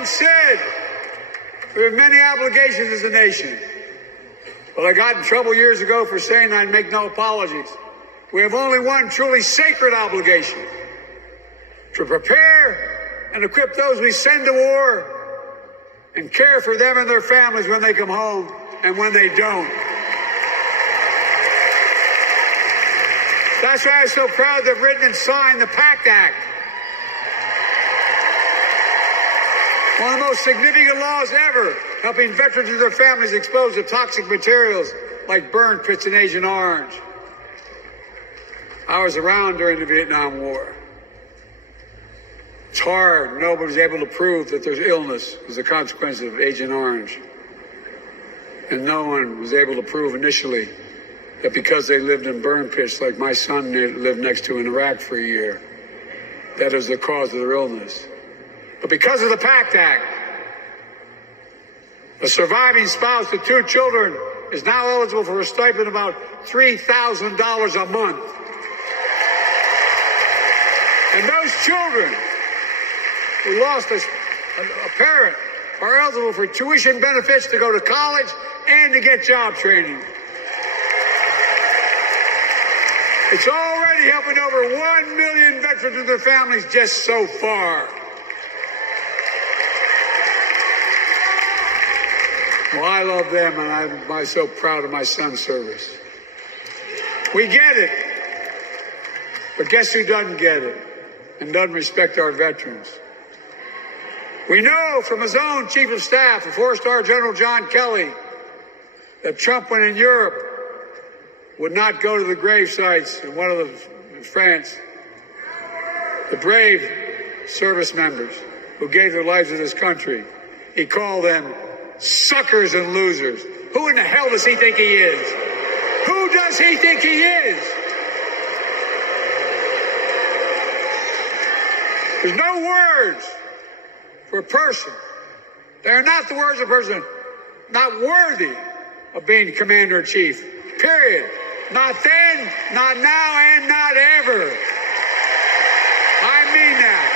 long said we have many obligations as a nation. Well, I got in trouble years ago for saying I'd make no apologies. We have only one truly sacred obligation: to prepare and equip those we send to war and care for them and their families when they come home and when they don't. That's why I'm so proud to have written and signed the PACT Act, one of the most significant laws ever, helping veterans and their families exposed to toxic materials like burn pits and Agent Orange. I was around during the Vietnam War. It's hard. Nobody's able to prove that there's illness as a consequence of Agent Orange. And no one was able to prove initially that because they lived in burn pits like my son lived next to in Iraq for a year, that is the cause of their illness. But because of the PACT Act, a surviving spouse with 2 children is now eligible for a stipend of about $3,000 a month. And those children who lost a parent are eligible for tuition benefits to go to college and to get job training. It's already helping over 1 million veterans and their families just so far. Well, I love them, and I'm so proud of my son's service. We get it. But guess who doesn't get it and doesn't respect our veterans? We know from his own chief of staff, the 4-star General John Kelly, that Trump, when in Europe, would not go to the grave sites in France. The brave service members who gave their lives to this country. He called them suckers and losers. Who in the hell does he think he is? Who does he think he is? There's no words for a person. They are not the words of a person not worthy of being commander-in-chief. Period. Not then, not now, and not ever. I mean that.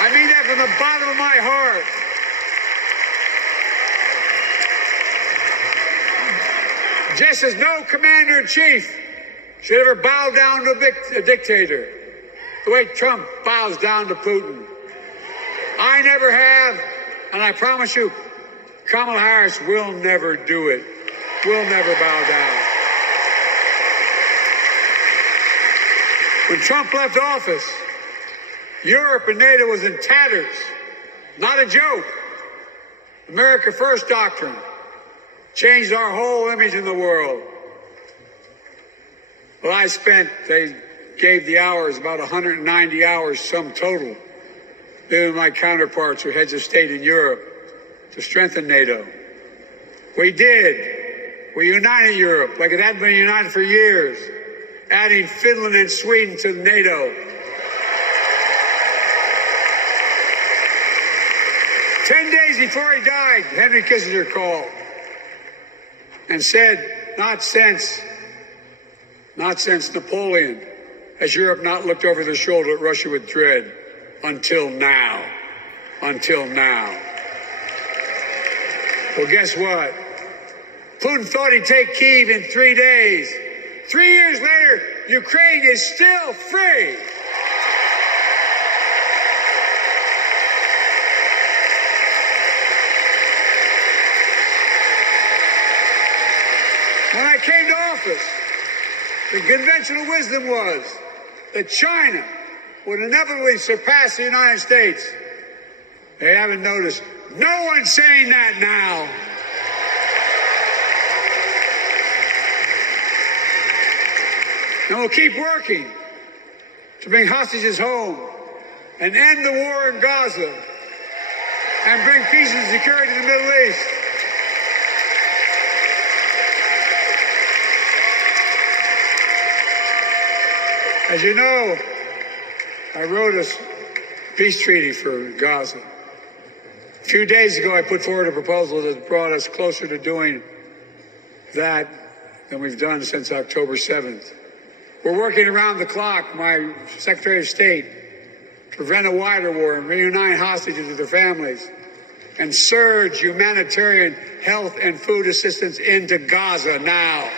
I mean that from the bottom of my heart. Just as no commander-in-chief should ever bow down to a dictator, the way Trump bows down to Putin. I never have, and I promise you, Kamala Harris will never do it. Will never bow down. When Trump left office, Europe and NATO was in tatters. Not a joke. America First doctrine changed our whole image in the world. Well, they gave the hours, about 190 hours sum total, me and my counterparts who heads of state in Europe, to strengthen NATO. We did. We united Europe like it hadn't been united for years, adding Finland and Sweden to NATO. 10 days before he died, Henry Kissinger called and said, not since Napoleon has Europe not looked over their shoulder at Russia with dread. Until now. Until now. Well, guess what? Putin thought he'd take Kyiv in 3 days. 3 years later, Ukraine is still free. When I came to office, the conventional wisdom was that China would inevitably surpass the United States. They haven't noticed. No one's saying that now. And we'll keep working to bring hostages home and end the war in Gaza and bring peace and security to the Middle East. As you know, I wrote a peace treaty for Gaza. A few days ago, I put forward a proposal that brought us closer to doing that than we've done since October 7th. We're working around the clock. My Secretary of State prevent a wider war and reunite hostages with their families, and surge humanitarian health and food assistance into Gaza now.